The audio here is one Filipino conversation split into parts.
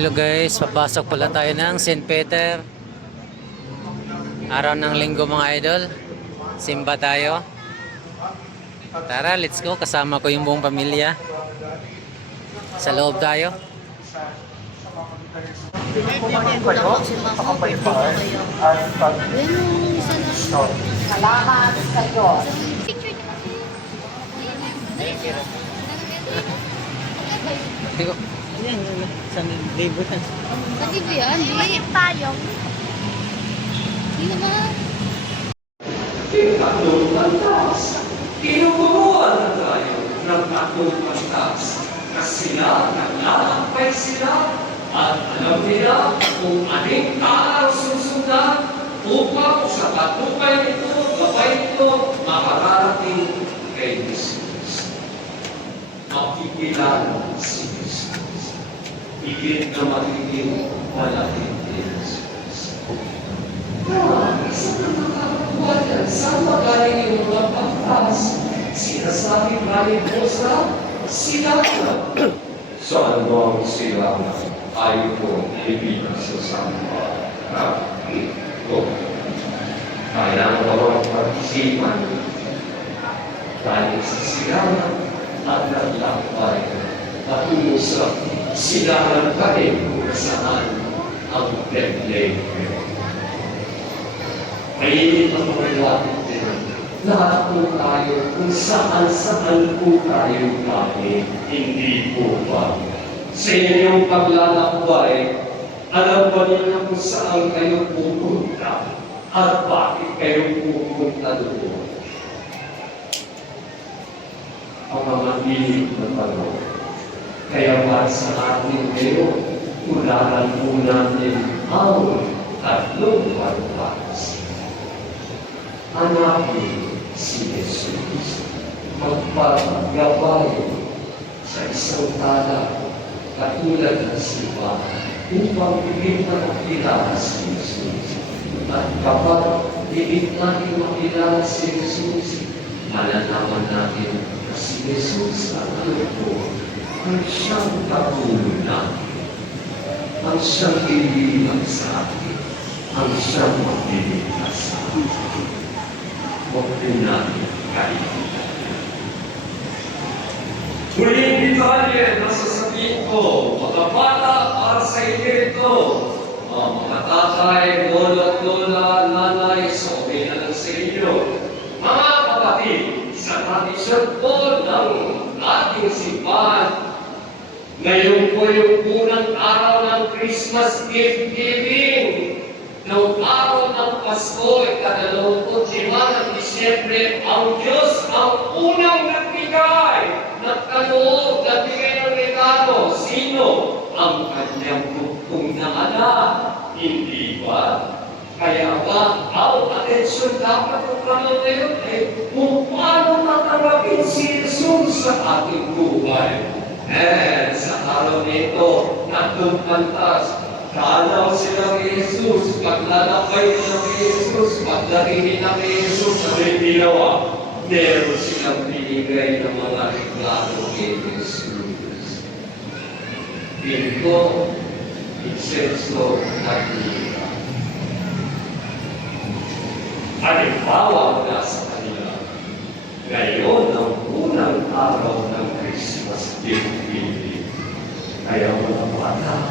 Hello guys, papasok pala tayo ng St. Peter. Araw ng linggo mga idol. Simba tayo. Tara, let's go. Kasama ko yung buong pamilya. Sa loob tayo. Salamat sa Diyos. Hindi ko. Isang libo yan. Saan libo yan? Hindi tayo. Hindi naman. Tatlong pantas. Tinuturuan na tayo ng tatlong pantas na sila naglalakbay sila at alam nila kung anong araw susundan upang sa patupay nito, gabay nito, makakarating kay Jesus. Makikilala si Jesus. Higit na magiging malaking Jesus. Sa mga kabuhayan, saan magaling yung mga pagtas? Sinasabi galing po sa silangan. Saan mo ang silangan? Ayaw po ibig sa samba. Kailangan ko ang pag-isipan dahil sa silangan at naglakbay patungo sa silangan pa rin kung saan ang Bethlehem. Mainit ang mga lapit din. Lahat po tayo kung saan-saan po tayo kami, hindi po ba? Sa inyong paglalakbay, alam ba niyo kung saan kayo pupunta at bakit kayo pupunta doon? Ang mga pilit na tanong. Kaya para sa atin ngayon, ularan po natin ang tatlong pantas. Hanapin si Jesus, magpagabay sa isang tala katulad ng simbahan upang higit na makilala si Jesus. At kapag higit natin makilala si Jesus, malalaman natin na si Jesus ang ito ang siyang katulong natin, ang siyang ililang sa atin, ang siyang magliligtas sa atin. Huwag din natin kaibigan. Huling detalye na sasabihin ko, mga bata para sa inyo ito, mga tatay, lola at lola, nanay, so okay na lang sa inyo. Mga kapatid, sa tradisyon po ng ating simbahan, ngayon po yung unang araw ng Christmas gift giving. Noong araw ng Pasko, ika-25 ng Disyembre, ang Diyos ang unang nagbigay, nagkaloob, nagbigay ng regalo. Sino? Ang kanyang bugtong na anak. Hindi ba? Kaya ba, ang atensyon dapat ng kami ngayon kung paano natanggapin si Jesus sa ating buhay. Sa araw nito, tatlong pantas, kalaw sila kay Jesus, paglalakay nila kay Jesus, pagdatingin na kay Jesus sa may ginawa, meron silang binigay ng mga reklamo kay Jesus. Pinto, insenso, at nila. Halimbawa na sa kanila, ngayon ang unang araw ng Christmas gift giving. Kaya mga bata,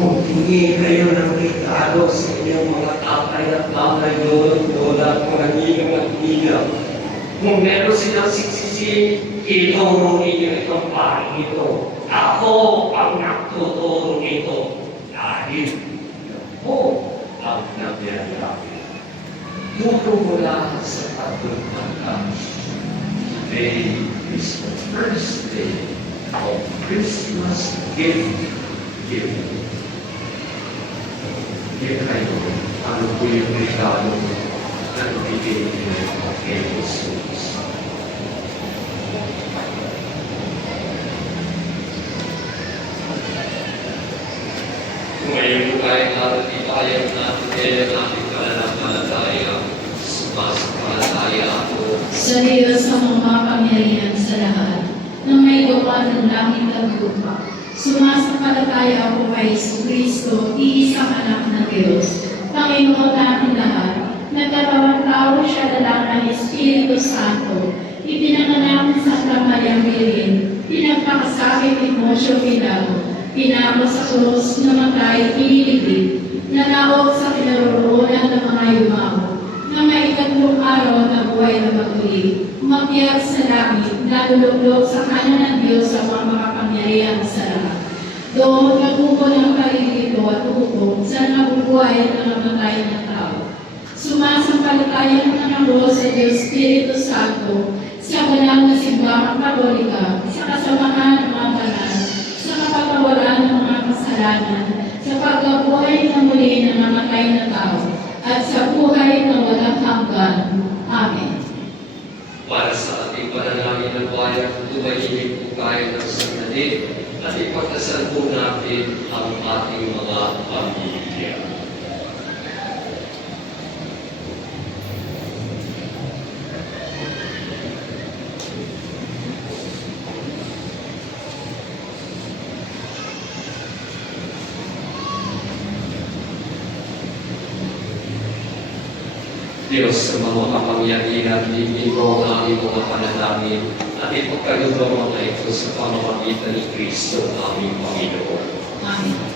kung tingin kayo ng regalo sa inyong mga tatay at mamay doon, lola at mga ninong at ninang, kung meron silang siksisi, ituro ninyo itong paring ito. Ako ang nagtuturo nito dahil ako ang naglalaki. Turo mula sa tatlong pantas. Today is the first day of Christmas gift giving. Kaya kayo, ano po yung regalo na ibigay niyo kay Jesus? Ngayon po tayo natin tayo natin kaya natin pananampalataya, sumasampalataya ako Sa Diyos ang makapangyarihan sa lahat, na may gawa ng langit at lupa. Sumasampalataya ako kay Kristo, iisang anak ng Diyos, Panginoon natin lahat. Nagkatawang tao siya lalaki ng Espiritu Santo. Ipinanganak sa Kamayang Birin. Pinagpakasakit ni Poncio Pilato. Pinako sa krus, namatay, iniligid. Nanaog sa kinaroroonan ng mga yumao. Na may ikatlong araw na buhay na maguli. Umakyat sa langit, nalulublog sa kanan ng Diyos sa mga makapangyarihan sa lahat. Doon nagbubo ng kalilito at hukom sa nabubuhay na namatay na tao. Sumasampalataya ng Diyos sa Diyos Espiritu Santo, sa banal na simbahang Katolika, sa kasamahan ng mga banal, sa kapatawaran ng mga kasalanan, sa pagkabuhay na muli na namatay na tao, at sa buhay na walang hanggan. Amen. Para sa ating panalangin ng bayan, tumahimik po tayo ng sandali at ipagdasal po natin ang ating mga pamilya. Diyos sa mga kapangyarihan, hindi mo ang aming mga panalangin at ipagkaloob ang mga ito sa pamamagitan ni Kristo, aming Panginoon. Amen.